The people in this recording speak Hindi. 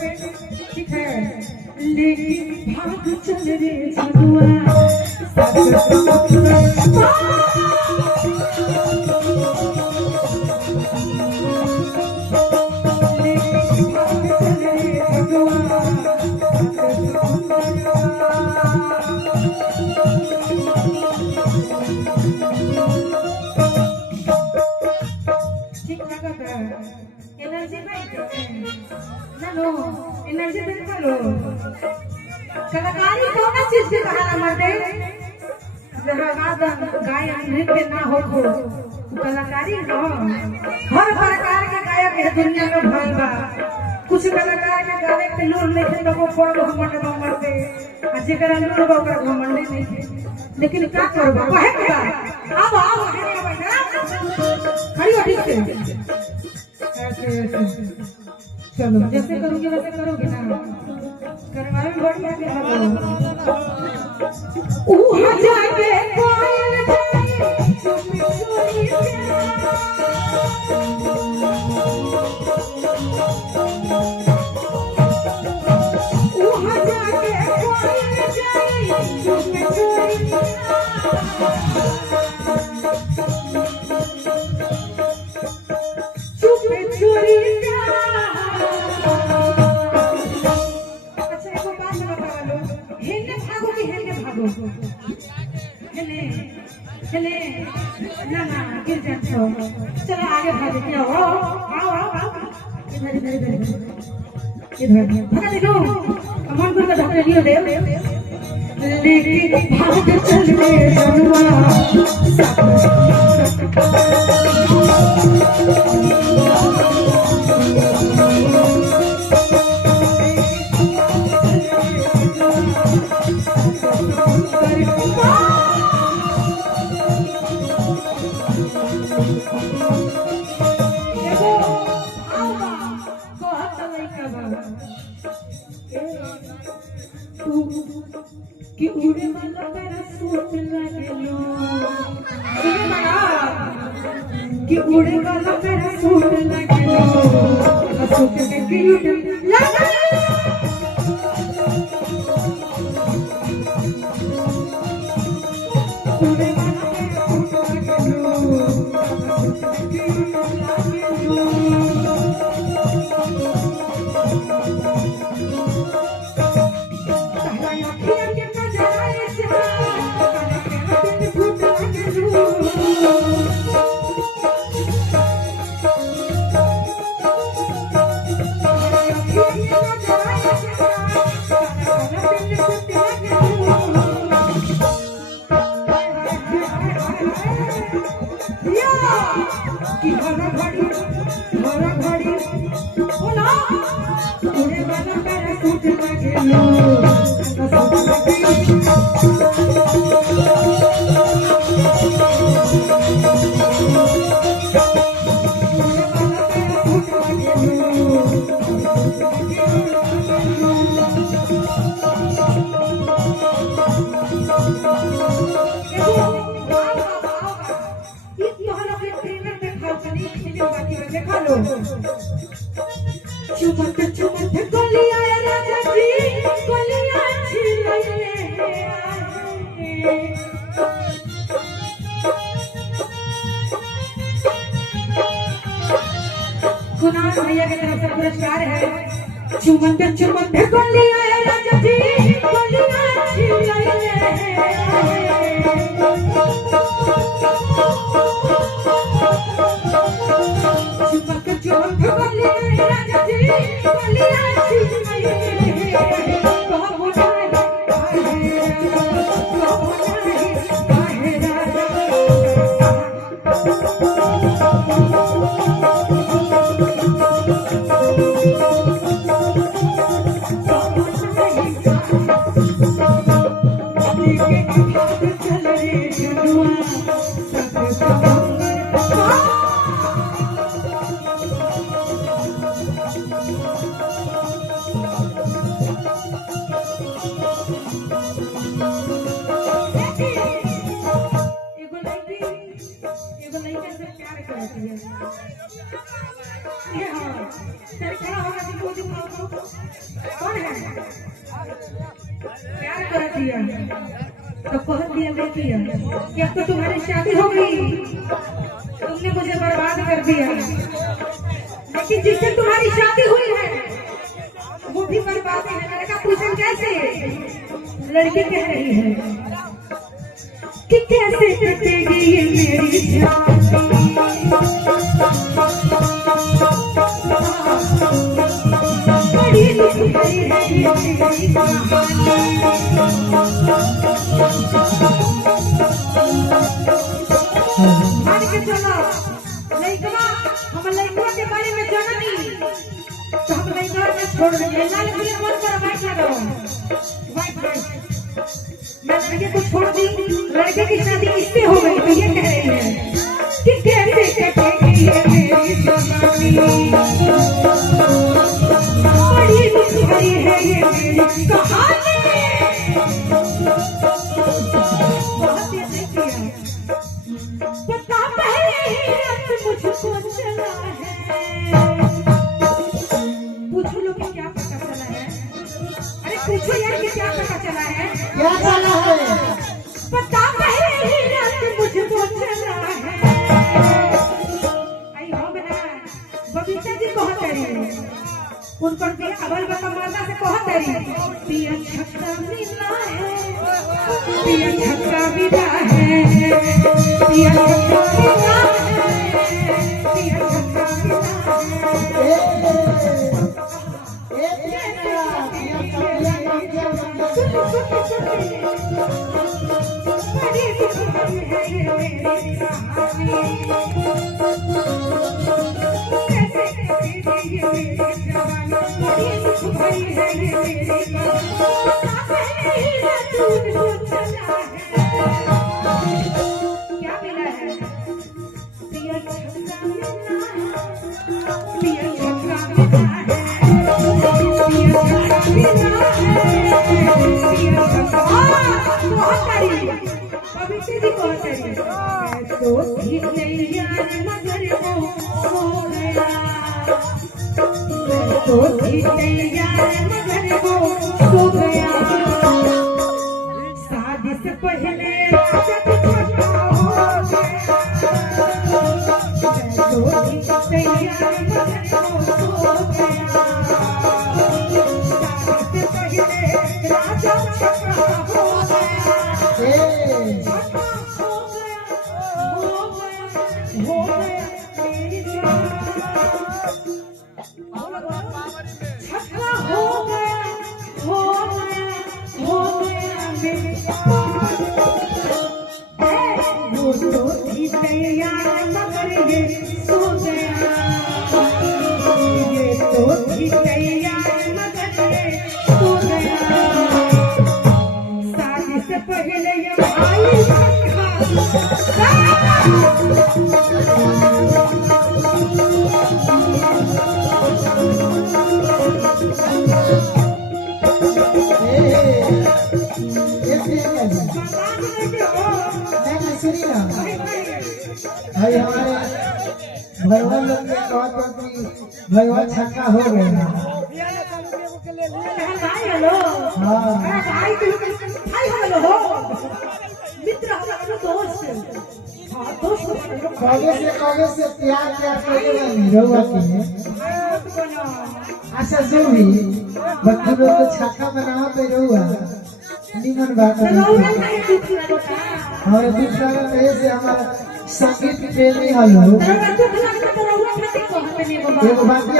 ठीक है लेकिन भाग चल रे झगुआ एनर्जी देखा लो कलाकारी कौन चीज के कहाला मर्दे जहाँ गायन नृत्य ना हो कलाकारी न हर प्रकार के गायक है दुनिया में भरल बा कुछ कलाकार के गावे के लूर नहीं तो वो फोड़ घमंड मरते आ जेकरा लूर बा ओकरा घमंड नहीं है लेकिन क्या करबा कहे के बा अब आओ खड़ी हो ठीक से ऐसे चलो जैसे करोगे वैसे करोगे ना करवाए में बढ़िया के ओ जाके कोयल चुपी चोरी ओ जाके कोयल चुपी चोरी चुपी चोरी चले ना ना गिर जाते हो चलो आगे भागे क्या हो आओ आओ आओ इधर इधर इधर इधर भगा देखो मन को धक्का लियो दे लेकिन भाग चल रे जनवा कि उड़े वाला मेरा सूट लागेलो सुने माया कि उड़े वाला मेरा सूट लागेलो सूट के क्यूट लगा उड़े वाला मेरा सूट लागेलो सूट के क्यूट लागेलो चुमक चुमक गोलिया राजा जी गोलिया छिलले कुणाल भैया की तरफ से पुरस्कार है चुमक चुमक गोलिया राजा जी गोलिया छिलले चुमक चुमक गोलिया राजा जी गोलिया छिलले बाबू राजा प्यार कर दिया तो कह दिया बेटिया कि अब तो तुम्हारी शादी हो गई, तुमने मुझे बर्बाद कर दिया। लेकिन जिससे तुम्हारी शादी हुई है वो भी बर्बाद है। मैंने कहा पूछन कैसे? लड़की कह रही है कि कैसे कटेगी ये मेरी जान, बड़ी दुखी है ये मेरी मान के चलो लड़कवा, हम लड़कवा के बारे में जाननी तो हम लड़का में छोड़ देंगे। लाल पीले मन पर बैठ लगाओ, मैं लड़के को छोड़ दी, लड़के की शादी इससे हो गई। तो ये कह रही है कि कैसे कटेगी ये मेरी जवानी, बड़ी दुखी है ये मेरी कहानी। बहुत ही देखिए पता पहले ही रात मुझको चला है। पूछो लोग क्या पता चला है? अरे पूछो यार कि क्या पता चला है? क्या चला है? पता पहले ही रात मुझको चला है। आई हो बना बबीता जी कहत रही उन पर भी अबल बता माता से कहत रही पिया छक्का मिला है, पिया छक्का मिला है, पिया छक्का मिला है, पिया छक्का मिला क्या मिला है? पिया छक्का मिला है, पिया छक्का मिला है, पिया छक्का मिला है। बहुत सारी पवित्र जी बहुत सारी तो ठीक नहीं यार मगर वो हो गया, तो ठीक नहीं यार मगर वो हो गया। शादी से पहले राजा छोटा हो गया, तो ठीक नहीं यार मगर वो हो गया। शादी से पहले राजा छोटा हो गया, पहले ये भाई भाई हमारे भगवान लोग ने कहा था कि भगवान छक्का हो गया। हेलो हाँ भाई हेलो मित्र हमारा दोस्त, हाँ दोस्त कॉलेज से प्यार करके रहुआ के अच्छा जो भी बच्चों लोग तो छक्का बनावा पे रहुआ निमन बात है। हमारे दूसरा से हमारा संगीत प्रेमी हलो एगो बात